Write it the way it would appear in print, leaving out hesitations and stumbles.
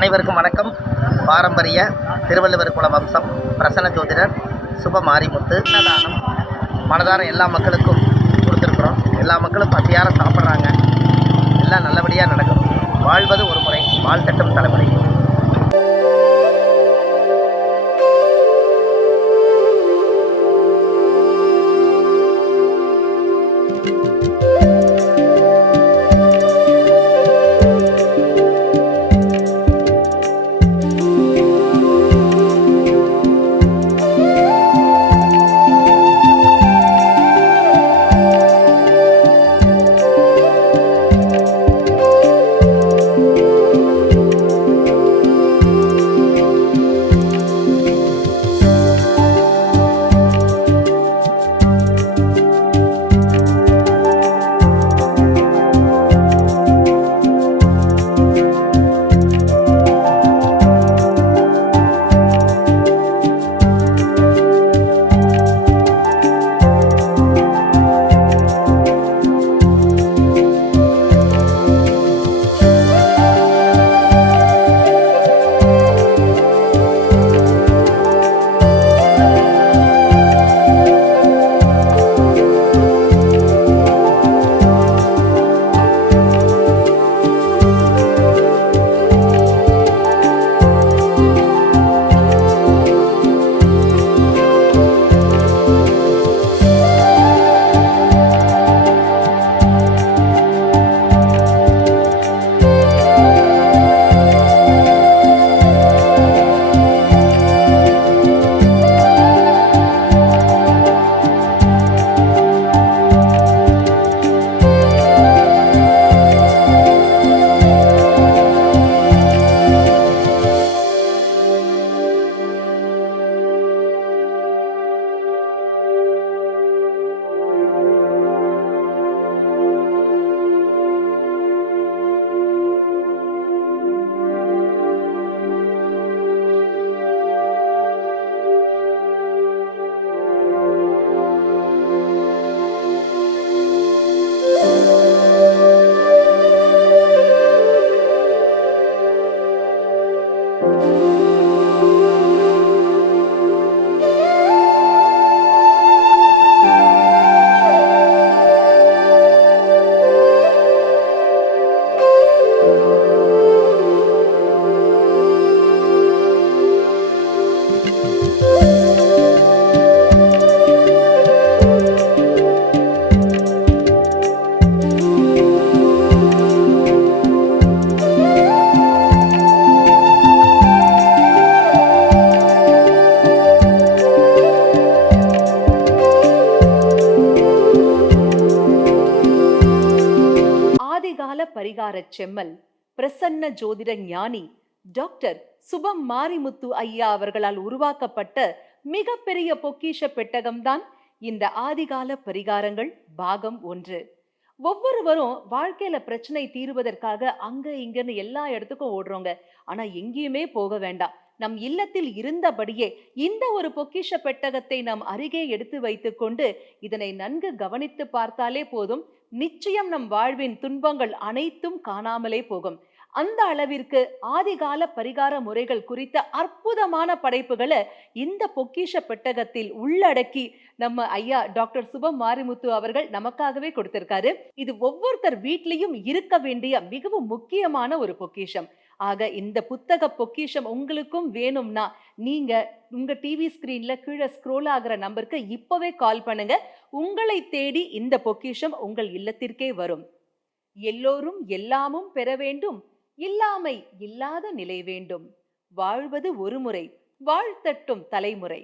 அனைவருக்கும் வணக்கம். பாரம்பரிய திருவள்ளுவர் குல வம்சம் பிரசன்ன ஜோதிடர் சுப மாரிமுத்து. அன்னதானம் மனதார எல்லா மக்களுக்கும் கொடுத்துருக்குறோம். எல்லா மக்களும் பசியார சாப்பிட்றாங்க. எல்லாம் நல்லபடியாக நடக்கும். வாழ்வது ஒரு முறை, வாழ்த்தட்டும் தலைமுறை. ஆதிகால பரிகார செம்மல் பிரசன்ன ஜோதிட ஞானி டாக்டர் சுபம் மாரிமுத்து ஐயா அவர்களால் உருவாக்கப்பட்ட மிகப்பெரிய பொக்கிஷ பெட்டகம்தான் இந்த ஆதிகால பரிகாரங்கள் பாகம் 1. ஒவ்வொருவரும் வாழ்க்கையில பிரச்சனை தீர்வதற்காக அங்க இங்கன்னு எல்லா இடத்துக்கும் ஓடுறோங்க. ஆனா எங்கேயுமே போக வேண்டாம். நம் இல்லத்தில் இருந்தபடியே இந்த ஒரு பொக்கிஷ பெட்டகத்தை நாம் அருகே எடுத்து வைத்துக் கொண்டு இதனை நன்கு கவனித்து பார்த்தாலே போதும், நிச்சயம் நம் வாழ்வின் துன்பங்கள் அனைத்தும் காணாமலே போகும். அந்த அளவிற்கு ஆதிகால பரிகார முறைகள் குறித்த அற்புதமான படைப்புகளை இந்த பொக்கிஷ பெட்டகத்தில் உள்ளடக்கி நம்ம ஐயா டாக்டர் சுபம் மாரிமுத்து அவர்கள் நமக்காகவே கொடுத்திருக்காரு. இது ஒவ்வொருத்தர் வீட்லயும் இருக்க வேண்டிய மிகவும் முக்கியமான ஒரு பொக்கிஷம். ஆக இந்த புத்தக பொக்கிஷம் உங்களுக்கும் வேணும்னா நீங்க உங்க டிவி ஸ்கிரீன்ல கீழே ஸ்க்ரோல் ஆகிற நம்பருக்கு இப்பவே கால் பண்ணுங்க. உங்களை தேடி இந்த பொக்கிஷம் உங்கள் இல்லத்திற்கே வரும். எல்லோரும் எல்லாமும் பெற வேண்டும், இல்லாமை இல்லாத நிலை வேண்டும். வாழ்வது ஒரு முறை, வாழ்த்தட்டும் தலைமுறை.